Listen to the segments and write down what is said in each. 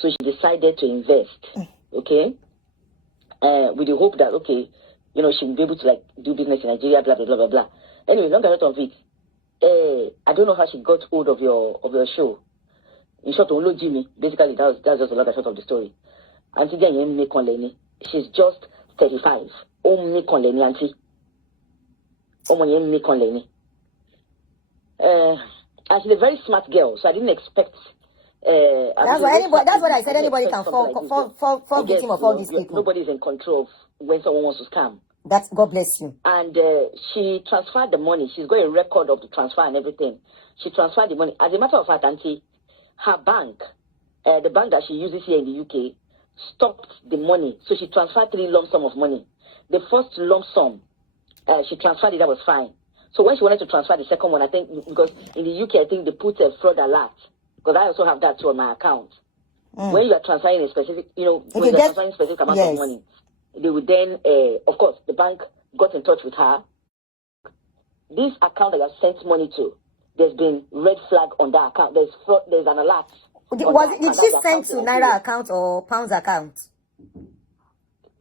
So she decided to invest, okay, with the hope that, okay, you know, she will be able to, like, do business in Nigeria, blah, blah, blah, blah, blah. Anyway, long out of it, I don't know how she got hold of your show. In short, only Jimmy. Basically, that's just a long short of the story. Auntie Jen make on Lenny. She's just 35. Make on Lenny, Auntie. Make on Lenny. And she's a very smart girl, so I didn't expect. That's what I said. Anybody can fall victim of all these people. Nobody's in control of when someone wants to scam. That's God bless you. And she transferred the money. She's got a record of the transfer and everything. She transferred the money. As a matter of fact, Auntie, her bank, the bank that she uses here in the UK, stopped the money. So she transferred 3 lump sum of money. The first lump sum, she transferred it. That was fine. So when she wanted to transfer the second one, I think because in the UK, I think they put a fraud alert. Because I also have that too on my account. When you are transferring a specific, you know, when you're transferring a specific amount of money, they would then, of course, the bank got in touch with her. This account that you have sent money to, there's been red flag on that account. There's an alert. Did she send to Naira account or Pounds account?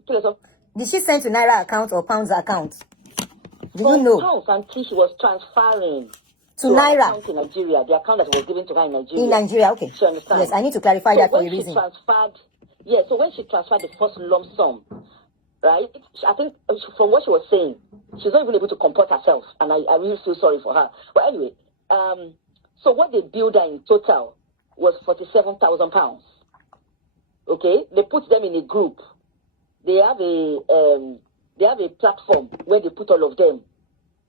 Did she send to Naira account or Pounds account? Do you know? Pounds, until she was transferring to Naira account in Nigeria, the account that was given to her in Nigeria. In Nigeria, okay. She understands. Yes, I need to clarify that for a reason. So when she transferred the first lump sum, right? I think from what she was saying, she's not even able to comport herself, and I really feel sorry for her. But anyway, so what they billed her in total was £47,000. Okay, they put them in a group. They have a platform where they put all of them,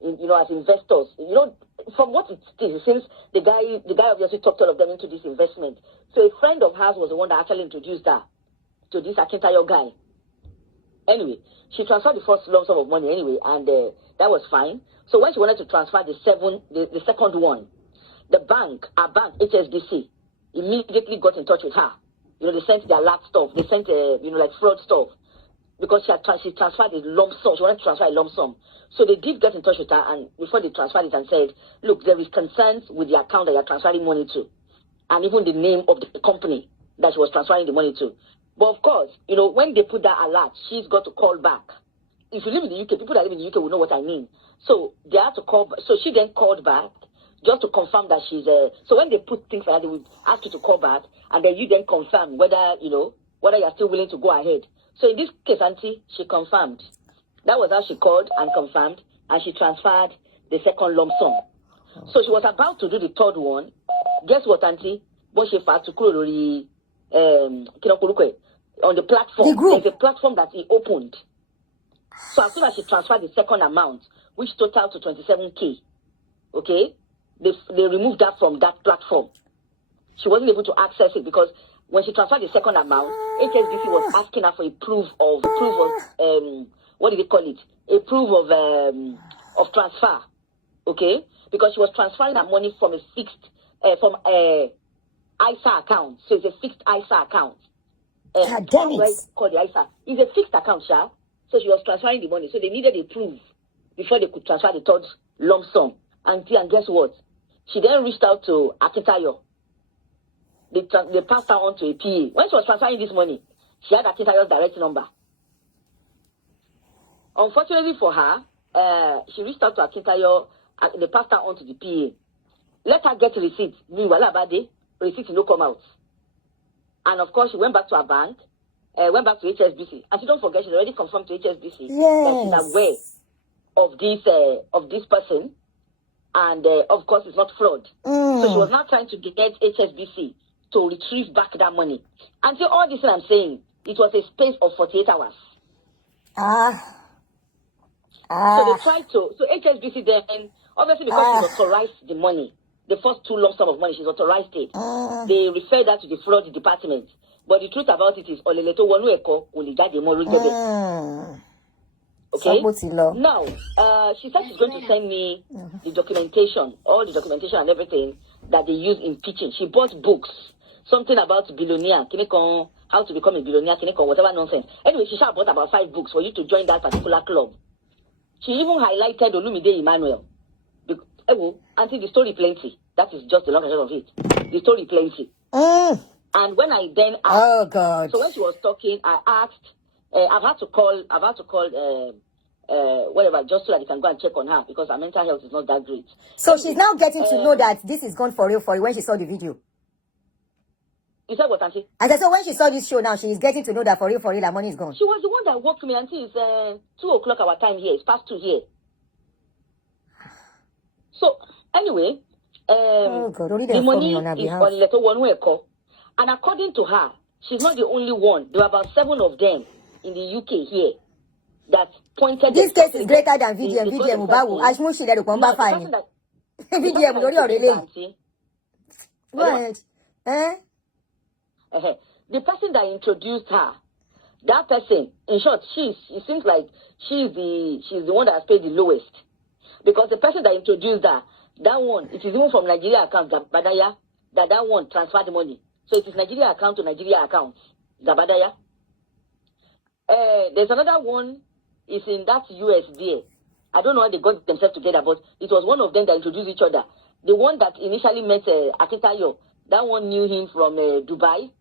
you know, as investors. You know, from what it is, since the guy obviously talked all of them into this investment. So a friend of hers was the one that actually introduced her to this Akintayo guy. Anyway, she transferred the first lump sum of money anyway, and that was fine. So when she wanted to transfer the second one, our bank, HSBC, immediately got in touch with her. You know, they sent their alert stuff. They sent, you know, like fraud stuff. Because she transferred a lump sum. She wanted to transfer a lump sum. So they did get in touch with her, and before they transferred it and said, look, there is concerns with the account that you're transferring money to. And even the name of the company that she was transferring the money to. But of course, you know, when they put that alert, she's got to call back. If you live in the UK, people that live in the UK will know what I mean. So they had to call back. So she then called back just to confirm that she's so when they put things like that, they would ask you to call back, and then you then confirm whether, you know, whether you're still willing to go ahead. So in this case, Auntie, she confirmed. That was how she called and confirmed, and she transferred the second lump sum. So she was about to do the third one. Guess what, Auntie? But she had to call on the platform. There's a platform that he opened. So as soon as she transferred the second amount, which totaled to 27K, okay, they removed that from that platform. She wasn't able to access it because when she transferred the second amount, HSBC was asking her for a proof of what do they call it? A proof of transfer, okay? Because she was transferring her money from a fixed ISA account. So it's a fixed ISA account. Called the ISA. It's a fixed account, Sha. So she was transferring the money. So they needed a proof before they could transfer the third lump sum. And guess what? She then reached out to Akintayo. They passed her on to a PA. When she was transferring this money, she had Akintayo's direct number. Unfortunately for her, she reached out to Akintayo and they passed her on to the PA. Let her get receipt. Meanwhile, about the receipt will not come out. And of course, she went back to her bank, went back to HSBC. And she don't forget, she's already confirmed to HSBC that she's aware of this person. And of course, it's not fraud. So she was now trying to get HSBC to retrieve back that money. And so all this I'm saying, it was a space of 48 hours. So they tried to, so HSBC then, obviously because she authorized the money, the first 2 lump sum of money, she's authorized it. They referred that to the fraud department. But the truth about it is, Oleleto Wonu Eko, Olidade Mo. Okay. Now, she said she's going to send me the documentation, all the documentation and everything that they use in pitching. She bought books, something about billionaire, how to become a billionaire, whatever nonsense. Anyway, she bought about 5 books for you to join that particular club. She even highlighted Olumide Emmanuel. Until the story plenty. That is just the long version of it. The story plenty. And when I then asked, Oh God. so when she was talking, I asked, I've had to call, whatever, just so that you can go and check on her because her mental health is not that great. So she's now getting to know that this is gone for real when she saw the video. You said what, Auntie? I said, so when she saw this show now, she is getting to know that for real, her money is gone. She was the one that woke me until it's 2 o'clock our time here. It's past 2 here. So, anyway, oh God, only the money on is on letter one way call. And according to her, she's not the only one. There were about 7 of them in the UK here that pointed. This case is greater than VDM. VDM Ubawu. Ashmushi le komba fine. VDM lori orele. Go ahead. The person that introduced her, that person, in short, it seems like she's the one that has paid the lowest. Because the person that introduced her, that one, it is even from Nigeria account, Zabadaya, that one transferred the money. So it is Nigeria account to Nigeria account, Zabadaya. There's another one, is in that USD. I don't know how they got themselves together, but it was one of them that introduced each other. The one that initially met Akitayo, that one knew him from Dubai.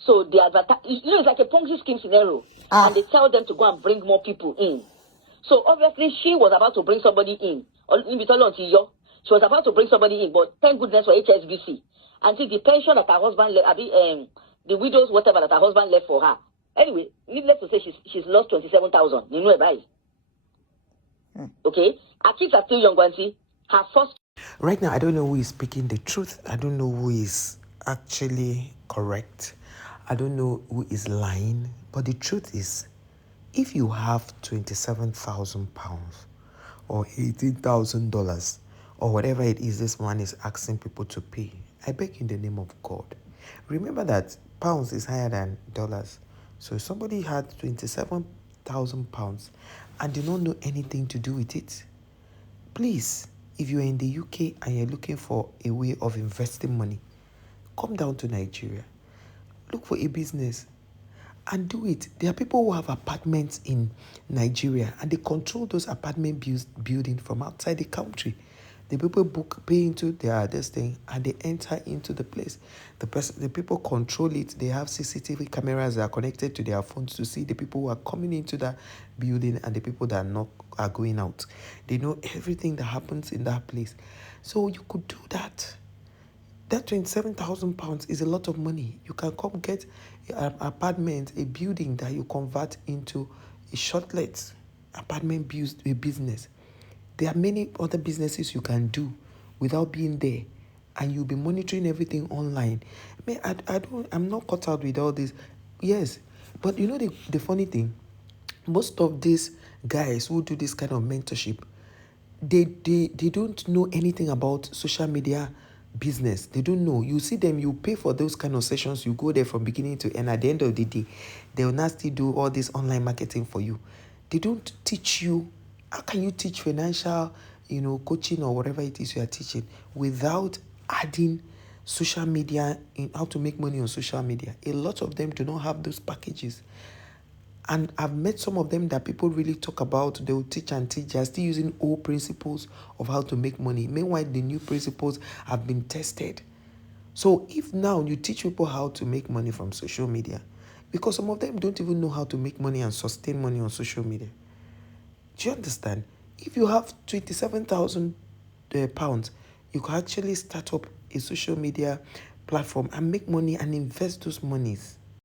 So they advertise, it's like a Ponzi scheme scenario. And they tell them to go and bring more people in. So obviously she was about to bring somebody in. She was about to bring somebody in, but thank goodness for HSBC. Until the pension that her husband left, the widows, whatever that her husband left for her. Anyway, needless to say, she's lost 27,000. You know about it. Okay? Her kids are still young, Gwansi. Her first. Right now, I don't know who is speaking the truth. I don't know who is actually correct. I don't know who is lying. But the truth is, if you have £27,000 or $18,000 or whatever it is this man is asking people to pay, I beg in the name of God, remember that pounds is higher than dollars. So if somebody had £27,000 and did not know anything to do with it, please, if you're in the UK and you're looking for a way of investing money, come down to Nigeria. Look for a business and do it. There are people who have apartments in Nigeria and they control those apartment buildings from outside the country. The people pay into this thing and they enter into the place. The people control it. They have CCTV cameras that are connected to their phones to see the people who are coming into that building and the people that are going out. They know everything that happens in that place. So you could do that. That £27,000 is a lot of money. You can come get an apartment, a building that you convert into a shortlet apartment business. There are many other businesses you can do without being there, and you'll be monitoring everything online. I'm not caught out with all this. Yes, but you know the funny thing, most of these guys who do this kind of mentorship, they don't know anything about social media business. They don't know. You see them, you pay for those kind of sessions, you go there from beginning to end. At the end of the day, they will not still do all this online marketing for you. They don't teach you. How can you teach financial, coaching or whatever it is you are teaching without adding social media, in how to make money on social media? A lot of them do not have those packages. And I've met some of them that people really talk about. They will teach and teach. They are still using old principles of how to make money. Meanwhile, the new principles have been tested. So if now you teach people how to make money from social media, because some of them don't even know how to make money and sustain money on social media. Do you understand? If you have £27,000, you can actually start up a social media platform and make money and invest those monies.